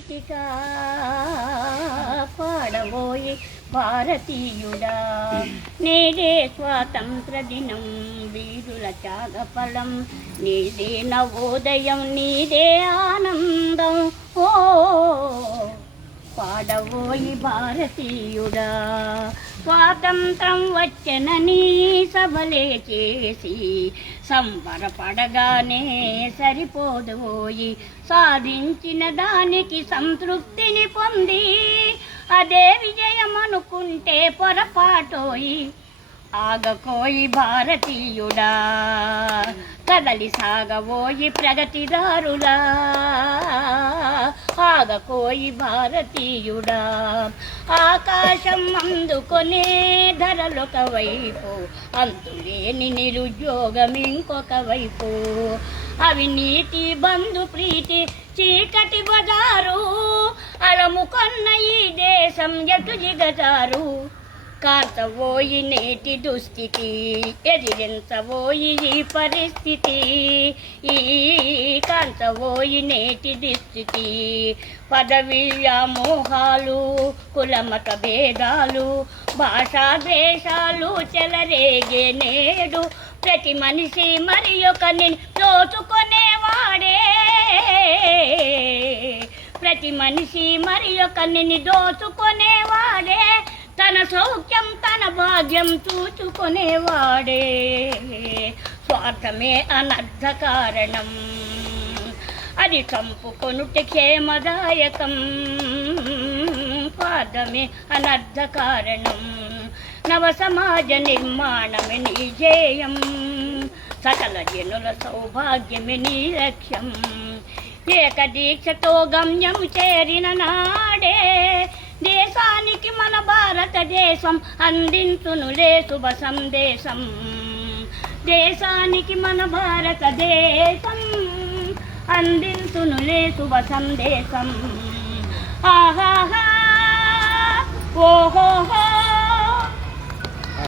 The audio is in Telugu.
గీతికా పాడబోయి భారతీయుడా నేడే స్వాతంత్ర దినం వీరుల త్యాగఫలం నీదే నవోదయం నీదే ఆనందం ఓ పాడబోయి భారతీయుడా స్వాతంత్రం వచ్చనని సభలే చేసి సంబరపడగానే సరిపోదోయి సాధించిన దానికి సంతృప్తిని పొంది అదే విజయం అనుకుంటే పొరపాటోయి ఆగకోయి భారతీయుడా కదలి సాగబోయి ప్రగతిదారులా ఆగకోయి భారతీయుడా ఆకాశం అందుకొనే ధరలొక వైపు అంతులేని నిరుద్యోగం ఇంకొక వైపు అవినీతి బంధు ప్రీతి చీకటి బజారు అలముకొన్న ఈ దేశం ఎటు జిగజారు కాంతవోయి నేటి దుస్థితి ఎదిరించబోయి ఈ పరిస్థితి ఈ కాంతవోయి నేటి దుస్థితి పదవి వ్యామోహాలు కులమత భేదాలు భాషా ద్వేషాలు చెలరేగే నేడు ప్రతి మనిషి మరి ఒకరిని దోచుకునేవాడే ప్రతి మనిషి మరి ఒకరిని దోచుకునేవాడే తన సౌఖ్యం తన భాగ్యం చూచుకునేవాడే స్వార్థమే అనర్థ కారణం అది చంపుకొనుట క్షేమదాయకం స్వార్థమే అనర్థ కారణం నవ సమాజ నిర్మాణమే నీ ధ్యేయం సకల జనుల సౌభాగ్యమే నీ లక్ష్యం ఏకదీక్షతో గమ్యం చేరిన నాడే దేశానికి మన భారతదేశం అందించునులే శుభ సందేశం దేశానికి మన భారతదేశం అందించునులే శుభ సందేశం